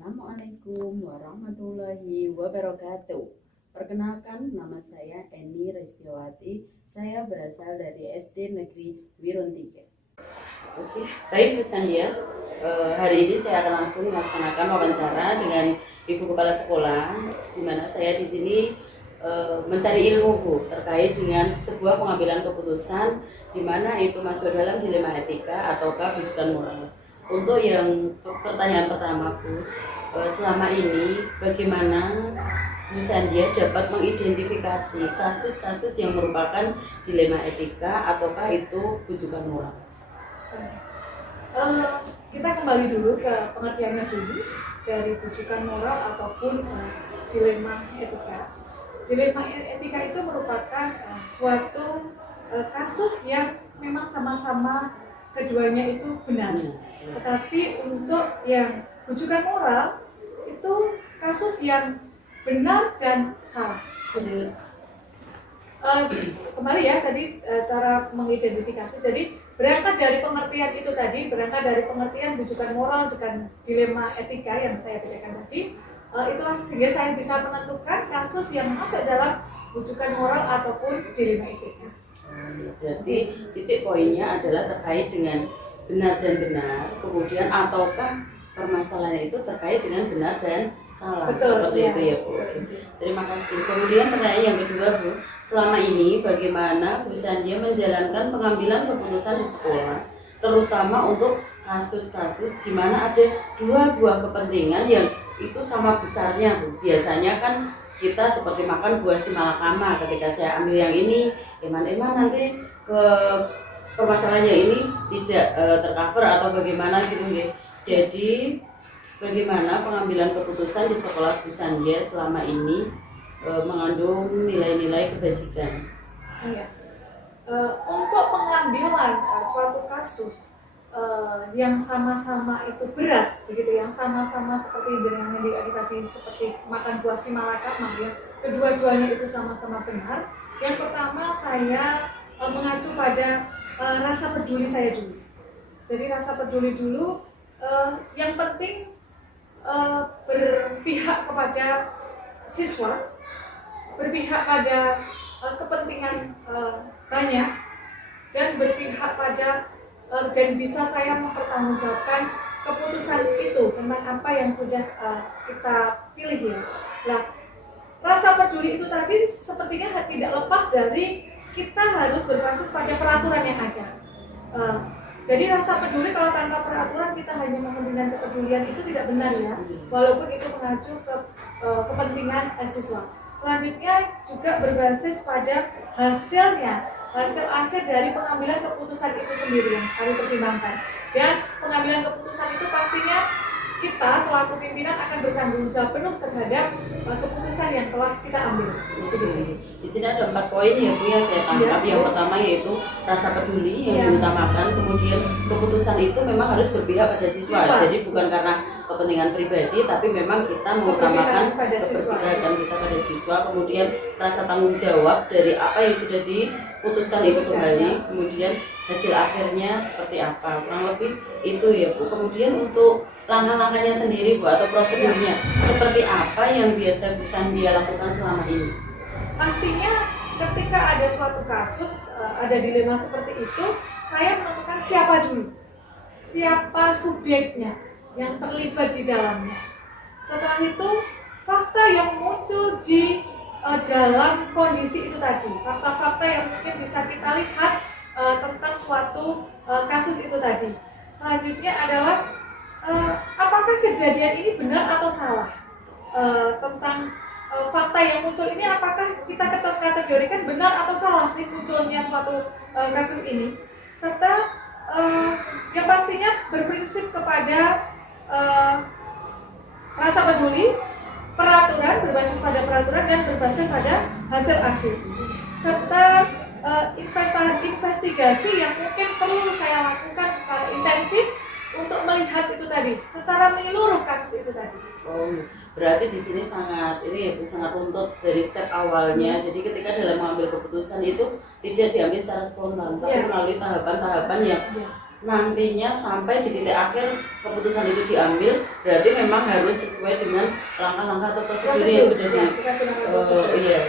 Assalamualaikum warahmatullahi wabarakatuh. Perkenalkan, nama saya Eni Restiawati. Saya berasal dari SD Negeri Wirun 3. Oke, baik Bu Sandia. Hari ini saya akan langsung melaksanakan wawancara dengan Ibu Kepala Sekolah, di mana saya di sini mencari ilmu Bu terkait dengan sebuah pengambilan keputusan di mana itu masuk dalam dilema etika ataukah rujukan moral. Untuk yang pertanyaan pertama Bu, selama ini bagaimana Bu Sandia dapat mengidentifikasi kasus-kasus yang merupakan dilema etika ataukah itu rujukan moral? Kita kembali dulu ke pengertiannya dulu dari rujukan moral ataupun dilema etika. Dilema etika itu merupakan suatu kasus yang memang sama-sama keduanya itu benar. Tetapi untuk yang rujukan moral itu kasus yang benar dan salah. Kembali ya tadi cara mengidentifikasi. Jadi berangkat dari pengertian itu tadi, berangkat dari pengertian rujukan moral dengan dilema etika yang saya berikan tadi, itulah sehingga saya bisa menentukan kasus yang masuk dalam rujukan moral ataupun dilema etika. Berarti titik poinnya adalah terkait dengan benar dan benar, kemudian ataukah permasalahan itu terkait dengan benar dan salah. Betul, seperti ya. itu ya Bu. Terima kasih. Kemudian pertanyaan yang kedua Bu, selama ini bagaimana Bu Sandia menjalankan pengambilan keputusan di sekolah, terutama untuk kasus-kasus di mana ada dua buah kepentingan yang itu sama besarnya Bu. Biasanya kan kita seperti makan buah si malakama, ketika saya ambil yang ini, eman-eman nanti ke permasalahannya ini tidak tercover atau bagaimana gitu ya. Jadi bagaimana pengambilan keputusan di sekolah Bu Sandia selama ini mengandung nilai-nilai kebajikan? Iya. Untuk pengambilan suatu kasus yang sama-sama itu berat, begitu, yang sama-sama seperti jenengan tadi seperti makan buah si malakama, ya, kedua-duanya itu sama-sama benar. Yang pertama saya mengacu pada rasa peduli saya dulu. Jadi rasa peduli dulu, yang penting berpihak kepada siswa, berpihak pada kepentingan banyak, dan berpihak pada dan bisa saya mempertanggungjawabkan keputusan itu tentang apa yang sudah kita pilih ya. Nah, rasa peduli itu tadi sepertinya tidak lepas dari kita harus berbasis pada peraturan yang ada. Jadi rasa peduli kalau tanpa peraturan kita hanya mementingkan kepedulian itu tidak benar ya, walaupun itu mengacu ke kepentingan siswa. Selanjutnya juga berbasis pada hasil akhir dari pengambilan keputusan itu sendiri yang kami pertimbangkan. Dan pengambilan keputusan itu pastinya kita selaku pimpinan akan bertanggung jawab penuh terhadap keputusan yang telah kita ambil. Di sini ada 4 poin ya Bu yang saya tangkap. Yang pertama yaitu rasa peduli yang diutamakan, kemudian keputusan itu memang harus berpihak pada siswa. Jadi bukan karena kepentingan pribadi, tapi memang kita mengutamakan keberpihakan kita pada siswa. Kemudian rasa tanggung jawab dari apa yang sudah diputuskan itu kembali, kemudian hasil akhirnya seperti apa, kurang lebih itu ya Bu. Kemudian untuk langkah-langkahnya sendiri Bu atau prosedurnya seperti apa yang biasa Bu Sandia lakukan selama ini? Pastinya ketika ada suatu kasus, ada dilema seperti itu, saya menentukan siapa dulu, siapa subjeknya yang terlibat di dalamnya. Setelah itu fakta yang muncul di dalam kondisi itu tadi, fakta-fakta yang mungkin bisa kita lihat tentang suatu kasus itu tadi. Selanjutnya adalah apakah kejadian ini benar atau salah, tentang fakta yang muncul ini apakah kita kategorikan benar atau salah sih munculnya suatu kasus ini, serta yang pastinya berprinsip kepada rasa peduli, peraturan, berbasis pada peraturan dan berbasis pada hasil akhir, serta investigasi yang mungkin perlu saya lakukan secara intensif untuk melihat itu tadi secara menyeluruh kasus itu tadi. Oh, berarti di sini sangat ini ya Bu, sangat runtut dari step awalnya. Jadi ketika dalam mengambil keputusan itu tidak diambil secara spontan, tapi melalui tahapan-tahapan yang nantinya sampai di titik akhir keputusan itu diambil, berarti memang harus sesuai dengan langkah-langkah atau prosedur yang sudah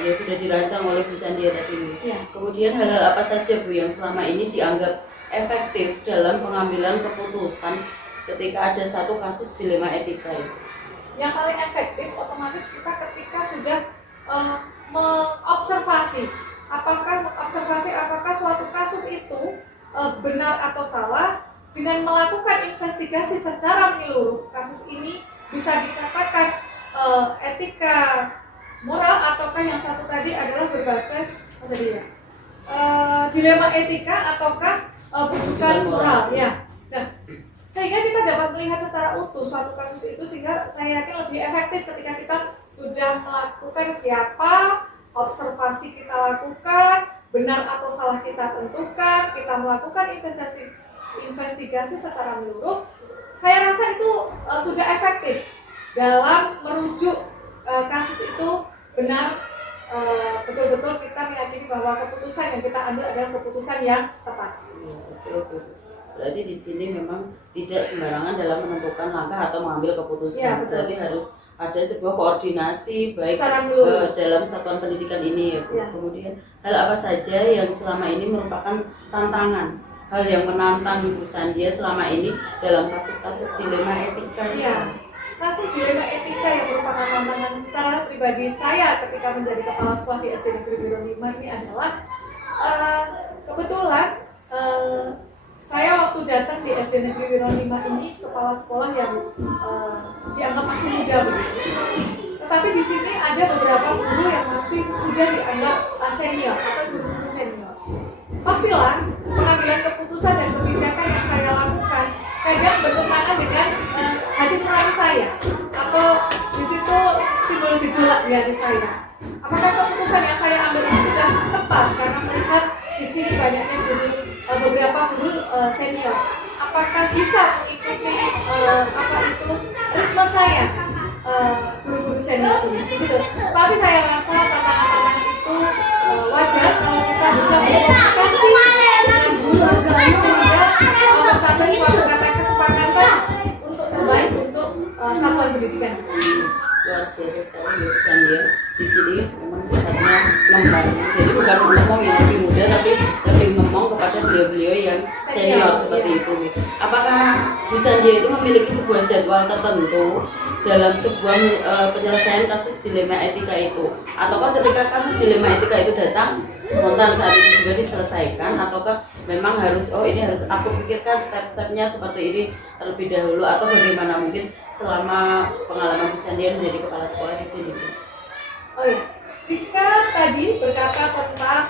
yang sudah dirancang oleh Bu Sandia tadi. Ya. Kemudian hal-hal apa saja Bu yang selama ini dianggap efektif dalam pengambilan keputusan ketika ada satu kasus dilema etika itu? Yang paling efektif otomatis kita ketika sudah mengobservasi apakah suatu kasus itu benar atau salah, dengan melakukan investigasi secara menyeluruh. Kasus ini bisa dikatakan etika moral, ataukah yang satu tadi adalah berbasis dilema etika, ataukah rujukan moral ya. Nah, sehingga kita dapat melihat secara utuh suatu kasus itu, sehingga saya yakin lebih efektif ketika kita sudah melakukan siapa, observasi kita lakukan, benar atau salah kita tentukan, kita melakukan investigasi secara menyeluruh. Saya rasa itu sudah efektif dalam merujuk kasus itu benar, betul-betul kita meyakini bahwa keputusan yang kita ambil adalah keputusan yang tepat. Oke. Berarti di sini memang tidak sembarangan dalam menentukan langkah atau mengambil keputusan. Ya, berarti harus ada sebuah koordinasi baik dalam satuan pendidikan ini ya Bu. Ya. Kemudian hal apa saja yang selama ini merupakan tantangan, hal yang menantang Bu Sandia selama ini dalam kasus-kasus dilema etika? Ya, kasus dilema etika yang merupakan tantangan secara pribadi saya ketika menjadi kepala sekolah di SD Negeri Wiro 5 ini adalah kebetulan saya waktu datang di SD Negeri Wiro 5 ini kepala sekolah yang dianggap masih muda begitu. Tetapi di sini ada beberapa guru yang masih sudah dianggap senior atau guru senior. Pastilah pengambilan keputusan dan kebijakan yang saya lakukan kadang bertentangan dengan hati nurani saya, atau di situ timbul gejolak di hati saya. Apakah keputusan yang saya ambil ini sudah tepat karena melihat di sini banyaknya beberapa guru senior, apakah bisa mengikuti ritme saya guru-guru senior ini begitu. Tapi saya rasa tantangan-tantangan itu wajar kalau kita bisa berkomunikasi dengan guru sehingga mencapai suatu kata kesepakatan untuk terbaik untuk satuan pendidikan. Luar biasa sekali Bu Sandia. Di sini memang sifatnya ngomong, jadi bukan ngomong yang lebih muda, tapi lebih ngomong kepada beliau-beliau yang senior seperti itu. Apakah Bu Sandia itu memiliki sebuah jadwal tertentu dalam sebuah penyelesaian kasus dilema etika itu, ataukah ketika kasus dilema etika itu datang spontan saat itu juga diselesaikan, ataukah memang harus ini harus aku pikirkan step-stepnya seperti ini terlebih dahulu, atau bagaimana mungkin selama pengalaman Bu Sandia menjadi kepala sekolah di sini? Oh ya, jika tadi berkata tentang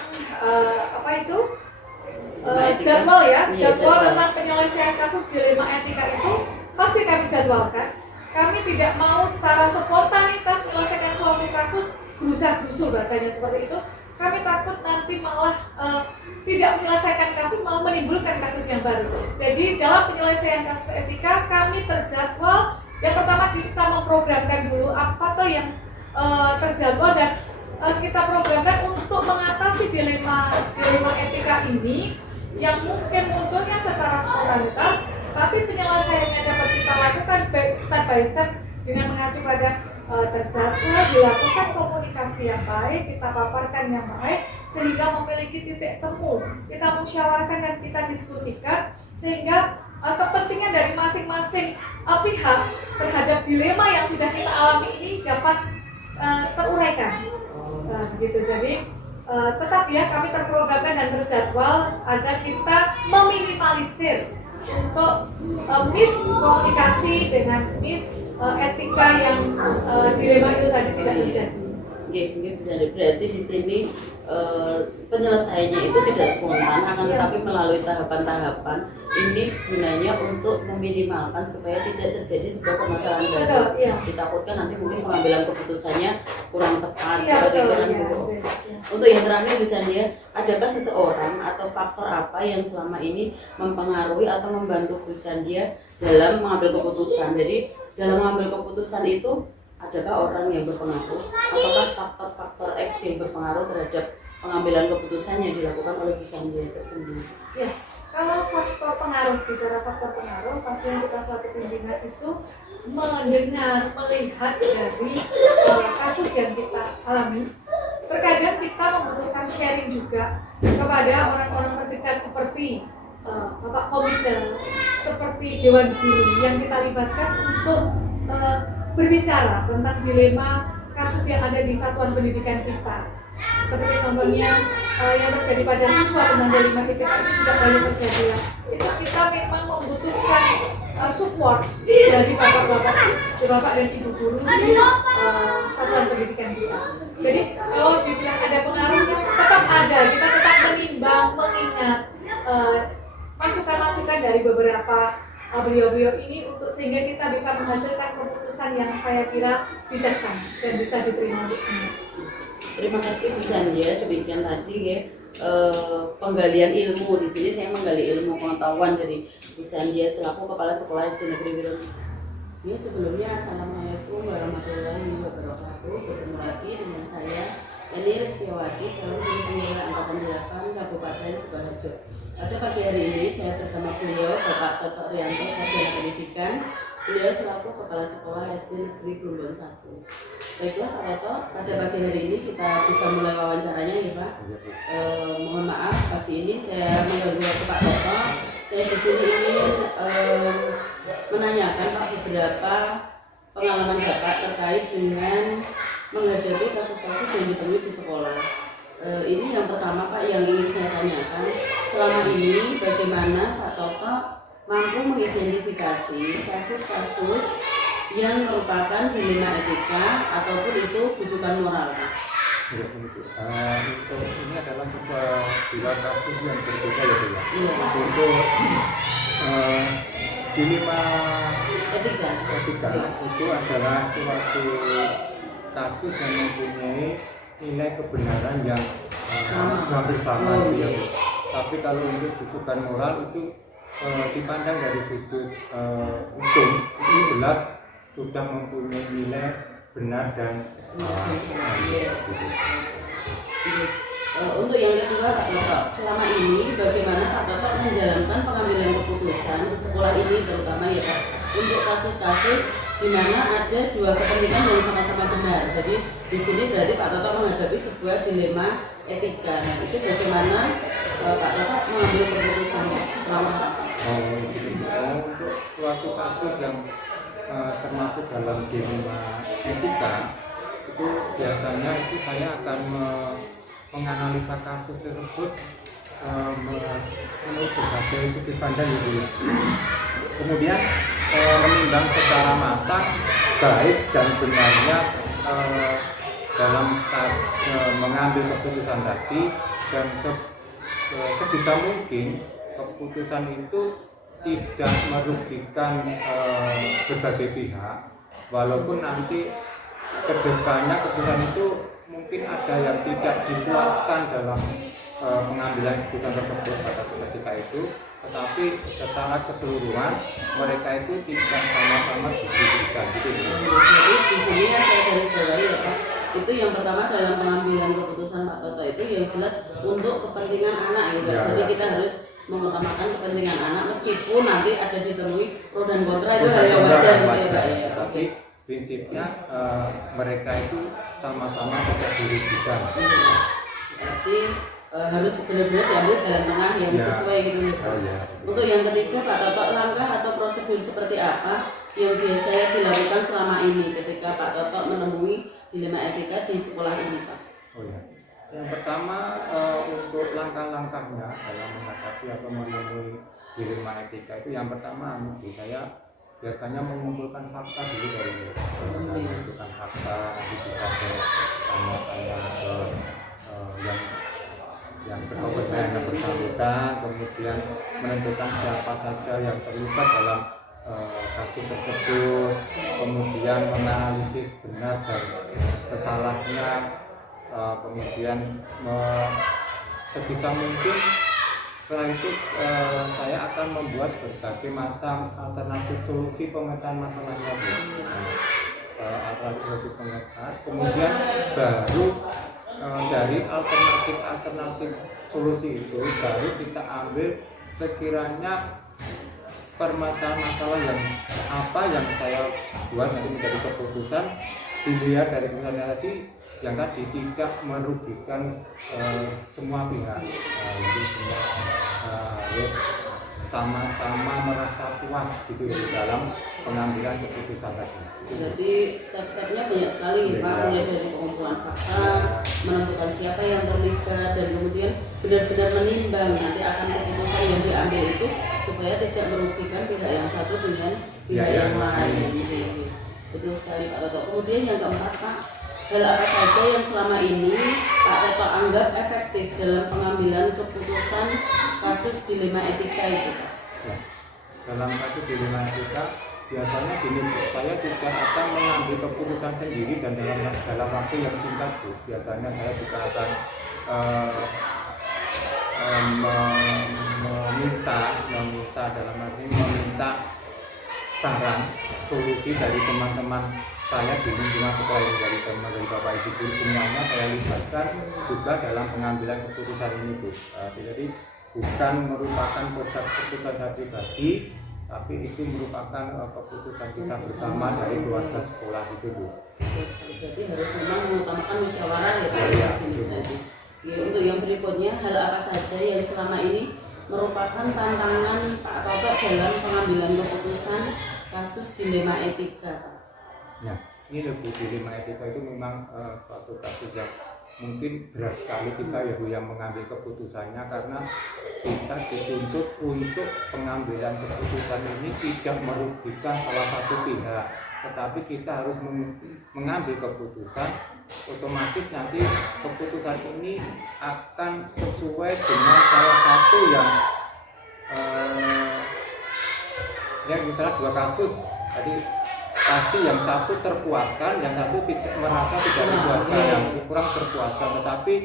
jadwal ya, jadwal tentang penyelesaian kasus dilema etika itu pasti kami jadwalkan. Kami tidak mau secara spontanitas menyelesaikan suatu kasus gerusa-gerusu bahasanya seperti itu. Kami takut nanti malah tidak menyelesaikan kasus, malah menimbulkan kasus yang baru. Jadi dalam penyelesaian kasus etika kami terjadwal. Yang pertama kita memprogramkan dulu apa tuh yang terjadwal, dan kita programkan untuk mengatasi dilema etika ini yang mungkin munculnya secara spontanitas, tapi penyelesaiannya dapat kita lakukan step by step dengan mengacu pada terjadwal, dilakukan komunikasi yang baik, kita paparkan yang baik, sehingga memiliki titik temu, kita musyawarahkan dan kita diskusikan, sehingga kepentingan dari masing-masing pihak terhadap dilema yang sudah kita alami ini dapat teruraikan. Gitu. Jadi tetap ya kami terprogramkan dan terjadwal agar kita meminimalisir untuk miskomunikasi dengan etika yang dilema itu tadi tidak terjadi. Berarti di sini penyelesaiannya itu tidak spontan, akan tetapi melalui tahapan-tahapan. Ini gunanya untuk meminimalkan supaya tidak terjadi sebuah permasalahan baru. Ditakutkan nanti mungkin pengambilan keputusannya kurang tepat seperti itu kan Bu. Untuk yang terakhir Bu Sandia, adakah seseorang atau faktor apa yang selama ini mempengaruhi atau membantu Bu Sandia dalam mengambil keputusan? Jadi dalam mengambil keputusan itu adakah orang yang berpengaruh, ataukah faktor-faktor X yang berpengaruh terhadap pengambilan keputusan yang dilakukan oleh Bu Sandia tersendiri? Ya, kalau faktor pengaruh, bicara faktor pengaruh, pasti yang kita selaku pimpinan itu mendengar, melihat dari kasus yang kita alami. Terkadang kita membutuhkan sharing juga kepada orang-orang terdekat seperti Bapak Komite, seperti Dewan Guru yang kita libatkan untuk berbicara tentang dilema kasus yang ada di satuan pendidikan kita. Seperti contohnya yang terjadi pada siswa tentang dilema etika itu juga banyak terjadi. Itu kita memang membutuhkan support dari bapak dan ibu guru di satuan pendidikan kita. Jadi kalau dibilang ada pengaruhnya, tetap ada. Kita tetap menimbang, mengingat masukan-masukan dari beberapa beliau-beliau ini untuk sehingga kita bisa menghasilkan keputusan yang saya kira bijaksana dan bisa diterima untuk semua. Terima kasih Bu Sandia, demikian tadi ya penggalian ilmu. Di sini saya menggali ilmu pengetahuan dari Bu Sandia selaku Kepala Sekolah SD Negeri Wirondiki. Ini sebelumnya Assalamualaikum warahmatullahi wabarakatuh. Bertemu lagi dengan saya Eni Restiawati, calon guru penggerak Angkatan 8 Kabupaten Sukoharjo. Pada pagi hari ini saya bersama beliau Bapak Toto Rianto, Sarjana Pendidikan. Beliau selaku Kepala Sekolah SD Negeri Plumbon 1. Baiklah Pak Toto, pada pagi hari ini kita bisa mulai wawancaranya ya Pak. Mohon maaf pagi ini saya mengganggu waktu Pak Toto. Saya di sini ingin menanyakan Pak beberapa pengalaman Bapak terkait dengan menghadapi kasus-kasus yang ditemui di sekolah. Ini yang pertama Pak yang ingin saya tanyakan, selama ini bagaimana Pak Toto mampu mengidentifikasi kasus-kasus yang merupakan dilema etika ataupun itu bujukan moral? Ya, untuk ini adalah sebuah dua kasus yang berbeda ya Bu ya. Untuk dilema etika itu adalah suatu kasus yang mempunyai nilai kebenaran yang hampir sama ya Bu. Tapi kalau untuk bujukan moral itu dipandang dari sudut hukum itu jelas sudah mempunyai nilai benar dan Untuk yang kedua Pak Toto, selama ini bagaimana Pak Toto menjalankan pengambilan keputusan di sekolah ini terutama ya Pak untuk kasus-kasus di mana ada dua kepentingan yang sama-sama benar. Jadi di sini berarti Pak Toto menghadapi sebuah dilema etika. Nah itu bagaimana Pak Toto mengambil keputusan Pak? Untuk suatu kasus yang termasuk dalam dilema etika itu biasanya itu saya akan menganalisa kasus tersebut menurut berbagai sudut pandang gitu. Kemudian menimbang secara matang baik dan benarnya dalam mengambil keputusan tadi dan sebisa mungkin keputusan itu tidak merugikan berbagai pihak, walaupun nanti kedepannya keputusan itu mungkin ada yang tidak dipuaskan dalam pengambilan keputusan tersebut pada ketika itu, tetapi secara keseluruhan mereka itu tidak sama-sama dirugikan. Jadi di sini ya saya garis bawahi ya Pak, itu yang pertama dalam pengambilan keputusan Pak Toto itu yang jelas untuk kepentingan anak ya Pak. Ya, jadi kita harus mengutamakan kepentingan anak meskipun nanti ada ditemui pro dan kontra itu hal yang wajar gitu ya Pak. Tapi prinsipnya mereka itu sama-sama tidak dirugikan. Berarti harus benar-benar diambil jalan tengah yang sesuai gitu. Untuk yang ketiga Pak Toto, langkah atau prosedur seperti apa yang biasanya dilakukan selama ini ketika Pak Toto menemui dilema etika di sekolah ini Pak? Yang pertama untuk langkah-langkahnya dalam menghadapi atau menemui dilema etika itu yang pertama saya biasanya mengumpulkan fakta dulu dari mereka. Mengumpulkan fakta, nanti bisa tanya-tanya yang berkompeten yang bersangkutan, kemudian menentukan siapa saja yang terlibat dalam kasus tersebut, kemudian menganalisis benar dan kesalahnya, kemudian sebisa mungkin setelah itu saya akan membuat berbagai macam alternatif solusi pemecahan masalahnya, alternatif solusi pemecahan, kemudian baru dari alternatif solusi itu baru kita ambil sekiranya permasalahan yang apa yang saya buat nanti menjadi keputusan dilihat dari keputusannya tadi yang tadi tidak merugikan semua pihak. Jadi semua harus sama-sama merasa puas gitu di dalam pengambilan keputusan tadi. Berarti step-stepnya banyak sekali Pak, mulai dari pengumpulan fakta, menentukan siapa yang terlibat, dan kemudian benar-benar menimbang nanti akan keputusan yang diambil itu supaya tidak merugikan pihak yang satu dengan pihak yang lain. Betul sekali Pak Toto. Kemudian yang keempat Pak, hal apa saja yang selama ini Pak Toto anggap efektif dalam pengambilan keputusan kasus dilema etika itu Pak? Ya, dalam kasus dilema etika biasanya gini, saya tidak akan mengambil keputusan sendiri dan dalam waktu yang singkat Bu. Biasanya saya juga akan meminta dalam arti meminta saran solusi dari teman-teman saya di lingkungan sekolah ini, dari teman dari Bapak Ibu guru semuanya saya libatkan juga dalam pengambilan keputusan ini Bu. Jadi bukan merupakan keputusan saya pribadi, tapi itu merupakan keputusan kita bersama dari keluarga sekolah itu Bu. Berarti harus memang mengutamakan musyawarah ya Pak di sini tadi. Ya, untuk yang berikutnya, hal apa saja yang selama ini merupakan tantangan Pak Toto dalam pengambilan keputusan kasus dilema etika Pak? Nah, ini lebih dilema etika itu memang suatu kasus yang mungkin berat sekali kita ya Bu yang mengambil keputusannya, karena kita dituntut untuk pengambilan keputusan ini tidak merugikan salah satu pihak, tetapi kita harus mengambil keputusan, otomatis nanti keputusan ini akan sesuai dengan salah satu yang misalnya dua kasus tadi, pasti yang satu terpuaskan, yang satu tidak merasa tidak terpuaskan, yang kurang terpuaskan, tetapi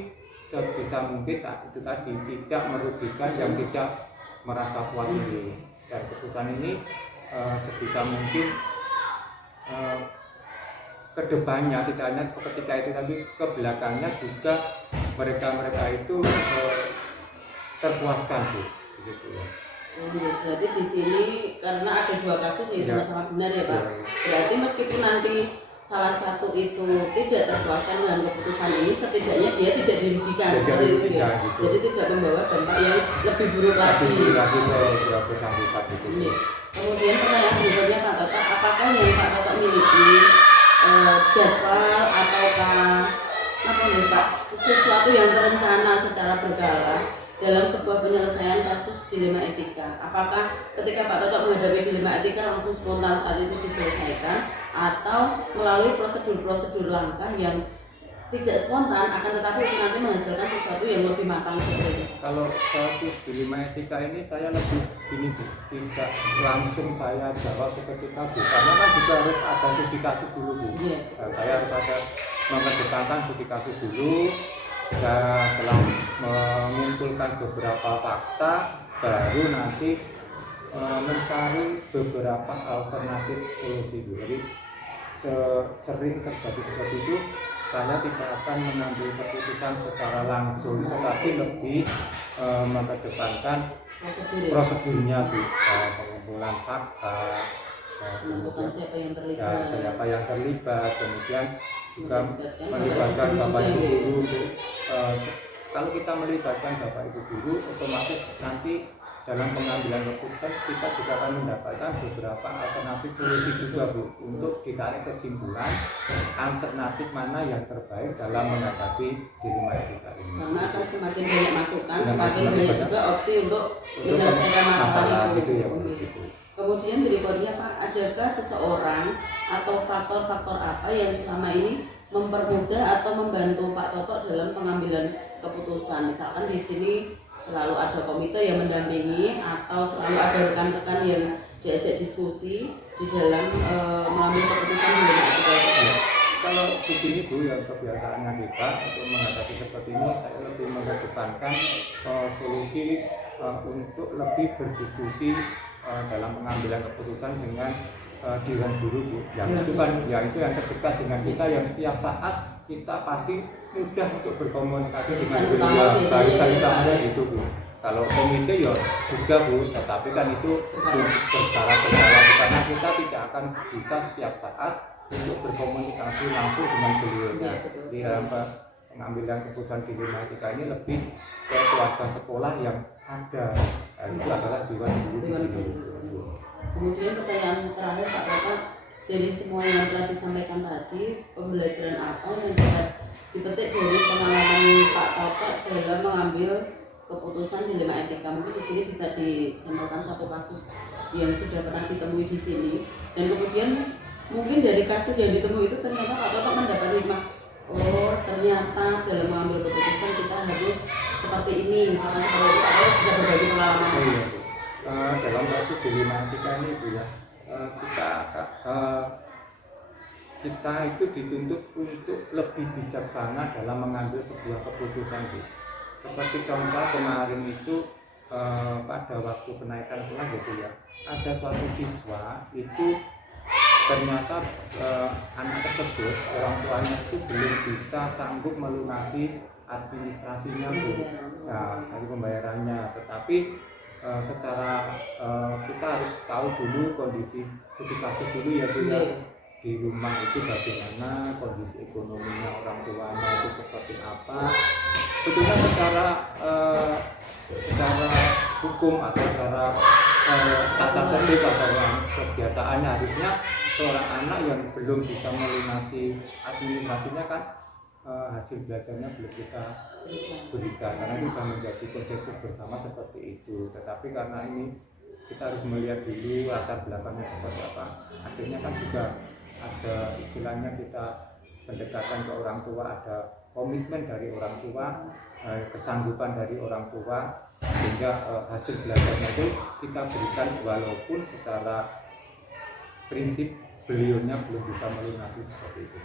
sebisa mungkin itu tadi tidak merugikan yang tidak merasa puas ini. Dan keputusan ini sebisa mungkin kedepannya tidak hanya ketika itu, tapi ke belakangnya juga mereka itu terpuaskan Bu, gitu ya. Berarti di sini karena ada dua kasus yang sama-sama benar ya Pak. Berarti meskipun nanti salah satu itu tidak terpuaskan dengan keputusan ini, setidaknya dia tidak dirugikan seperti itu ya. Gitu. Jadi tidak membawa dampak yang lebih buruk lagi. Gitu. Kemudian pertanyaan berikutnya Pak Toto, apakah yang Pak Toto miliki jadwal ataukah apa nih Pak, sesuatu yang terencana secara berkala dalam sebuah penyelesaian kasus dilema etika? Apakah ketika Pak Toto menghadapi dilema etika langsung spontan saat itu diselesaikan, atau melalui prosedur-prosedur langkah yang tidak spontan akan tetapi itu nanti menghasilkan sesuatu yang lebih matang seperti itu? Kalau kasus dilema etika ini saya lebih ini Bu, tidak langsung saya jawab seketika Bu, karena kan juga harus ada studi kasus dulu Bu. Saya harus ada mengedepankan studi kasus dulu. Setelah mengumpulkan beberapa fakta, baru nanti mencari beberapa alternatif solusi. Jadi sering terjadi seperti itu, saya tidak akan mengambil keputusan secara langsung, tetapi lebih mengedepankan prosedurnya Bu, pengumpulan fakta, menentukan siapa yang terlibat, kemudian juga melibatkan Bapak Ibu guru. Kalau kita melibatkan Bapak Ibu guru, otomatis nanti dalam pengambilan keputusan kita juga akan mendapatkan beberapa alternatif solusi juga Bu, untuk ditarik kesimpulan alternatif mana yang terbaik dalam menghadapi dilema etika ini. Karena akan semakin banyak masukan, semakin banyak juga opsi untuk menyelesaikan masalah itu. Ya, begitu. Kemudian berikutnya Pak, adakah seseorang atau faktor-faktor apa yang selama ini mempermudah atau membantu Pak Toto dalam pengambilan keputusan? Misalkan di sini selalu ada komite yang mendampingi, atau selalu ada rekan-rekan yang diajak diskusi di dalam mengambil keputusan di dalam itu. Kalau di sini Bu, yang kebiasaannya kita untuk menghadapi seperti ini, saya lebih mengedepankan solusi untuk lebih berdiskusi dalam pengambilan keputusan dengan dewan guru Bu. Yang itu kan, ya itu yang terdekat dengan kita, yang setiap saat kita pasti mudah untuk berkomunikasi dengan beliau. Barisan utamanya itu Bu. Kalau komite ya juga Bu, tetapi kan itu secara berkala karena kita tidak akan bisa setiap saat untuk berkomunikasi langsung dengan beliaunya. Di dalam pengambilan keputusan dilematika ini lebih ke keluarga sekolah yang ada. Nah, itu adalah Dewan Guru di sini. Kemudian pertanyaan terakhir Pak Bapak, dari semua yang telah disampaikan tadi, pembelajaran apa yang dapat dipetik dari pengalaman Pak Bapak dalam mengambil keputusan dilema etika? Mungkin di sini bisa disampaikan satu kasus yang sudah pernah ditemui di sini, dan kemudian mungkin dari kasus yang ditemui itu ternyata Pak Bapak mendapat hikmah. Oh, ternyata dalam mengambil keputusan kita harus seperti ini. Misalkan kalau Pak Bapak bisa berbagi pengalaman. Oh iya, Bu. Dalam kasus dilema etika ini Bu ya, kita itu dituntut untuk lebih bijaksana dalam mengambil sebuah keputusan Bu. Seperti contoh kemarin itu pada waktu kenaikan kelas gitu ya, ada suatu siswa itu ternyata anak tersebut orang tuanya itu belum bisa sanggup melunasi administrasinya Bu, nah, dari pembayarannya. Tetapi secara kita harus tahu dulu kondisi studi kasus dulu ya Bu ya, di rumah itu bagaimana kondisi ekonominya orang tuanya itu seperti apa. Sebetulnya secara hukum atau secara tata tertib atau kebiasaannya harusnya seorang anak yang belum bisa melunasi administrasinya kan hasil belajarnya belum kita berikan, karena itu sudah menjadi konsensus bersama seperti itu. Tetapi karena ini kita harus melihat dulu latar belakangnya seperti apa. Akhirnya kan juga ada istilahnya kita pendekatan ke orang tua, ada komitmen dari orang tua, kesanggupan dari orang tua, sehingga hasil belajarnya itu kita berikan walaupun secara prinsip beliaunya belum bisa melunasi seperti itu.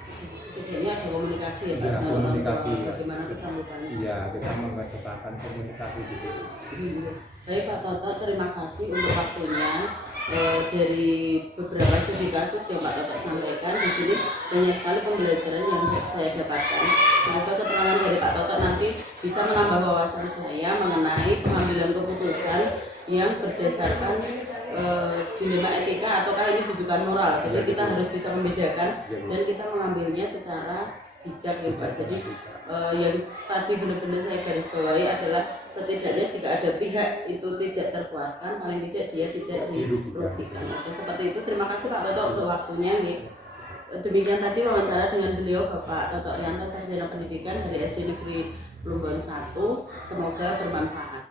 Setidaknya ada komunikasi ya Pak? Ya, komunikasi. Bagaimana kesanggupannya? Iya, kita mengedepankan komunikasi di situ. Baik Pak Toto, terima kasih untuk waktunya. Dari beberapa studi kasus yang Pak Toto sampaikan di sini banyak sekali pembelajaran yang saya dapatkan. Semoga keterangan dari Pak Toto nanti bisa menambah wawasan saya mengenai pengambilan keputusan yang berdasarkan dilema etika atau kali ini rujukan moral. Jadi kita harus bisa membedakan dan kita mengambilnya secara bijak ya Pak. Jadi yang tadi benar-benar saya garis bawahi adalah setidaknya jika ada pihak itu tidak terpuaskan, paling tidak dia tidak dirugikan. Seperti itu. Terima kasih Pak Toto untuk waktunya. Demikian tadi wawancara dengan beliau Bapak Toto Rianto, Sarjana Pendidikan dari SD Negeri Plumbon 1. Semoga bermanfaat.